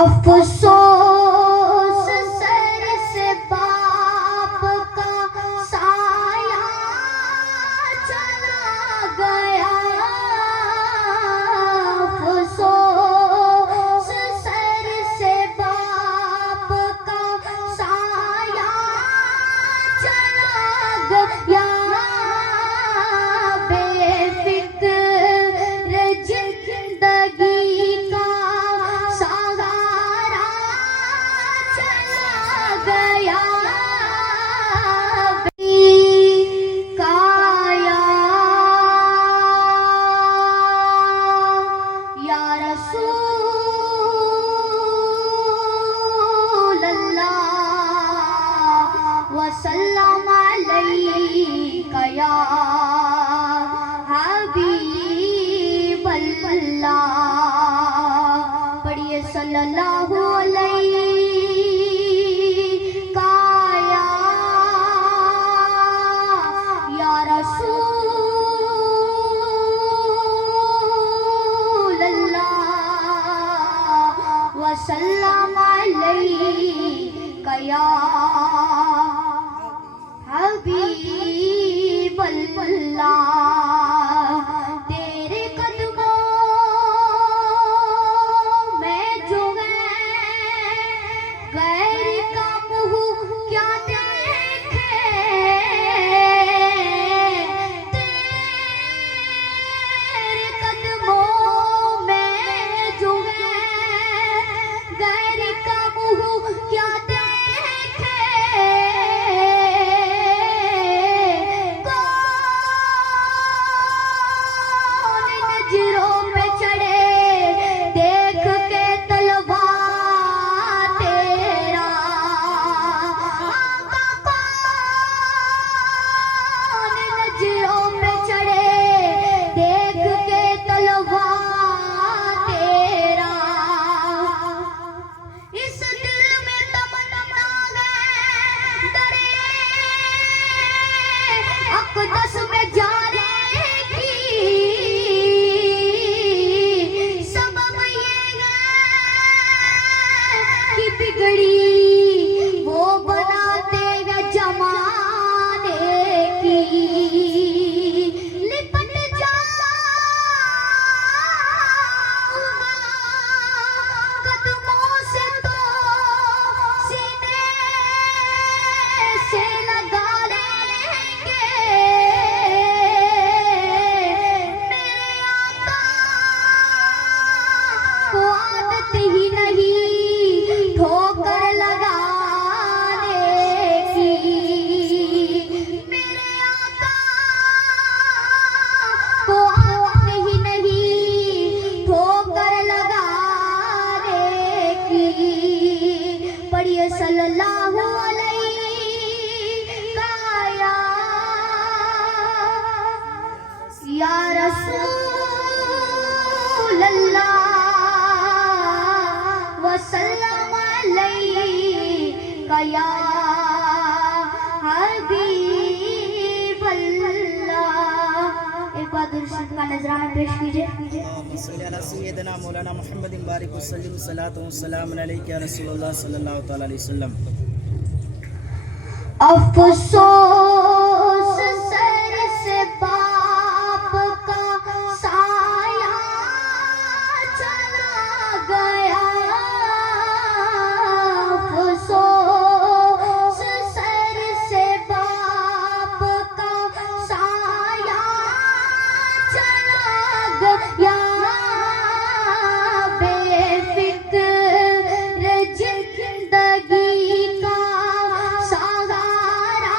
अफसोस सर से बाप का साया चला गया। अफसोस सर से बाप का साया चला गया। बेफिक्र जिंदगी का सहारा चला गया। काया या रसूल अल्लाह वसल्लम अलैका या हबीब अल्लाह। पढ़िए सल्लल्लाहु अलैहि काया या रसूल अल्लाह वसल्लम अलैका या हबीब अल्लाह। तेरे कदमों में जो है गैर का मुँह क्या देखे। तेरे कदमों में जो है गैर का मुँह क्या देखे। नजरों पे चढ़े देख के तलवार तेरा। नजरों पे चढ़े देख के तलवार तेरा। इस दिल में तमन्ना है दरे अक़दस में जाने की। सबब ये है कि बिगड़ी वो बनाते हैं जमाने की। लिपट जाऊंगा कदमों से तो सीने से लगा लेंगे। मेरे आका को आदत ही नहीं ठोकर लगाने की। मेरे आका को आदत ही नहीं ठोकर लगाने की। पढ़िए सल्लल्लाहु अलैहि काया या रसूल अल्लाह वसल्लम अलैका या हबीब अल्लाह। एक बार दुरूद का नजराना पेश कीजिए। सैयदना मौलाना मोहम्मद बारिक वसल्लम सलातो वस्सलाम अलैका या रसूलुल्लाह सल्लल्लाहु तआला अलैहि वसल्लम। अफसोस सर से बाप का साया चला गया। अफसोस सर से बाप का साया चला गया। बेफिक्र जिंदगी का सहारा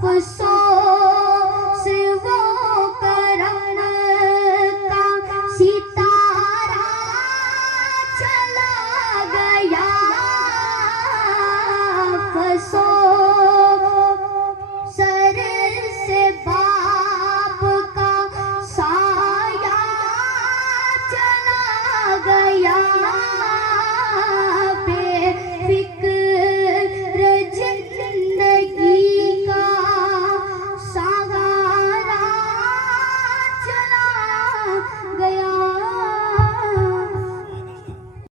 खुश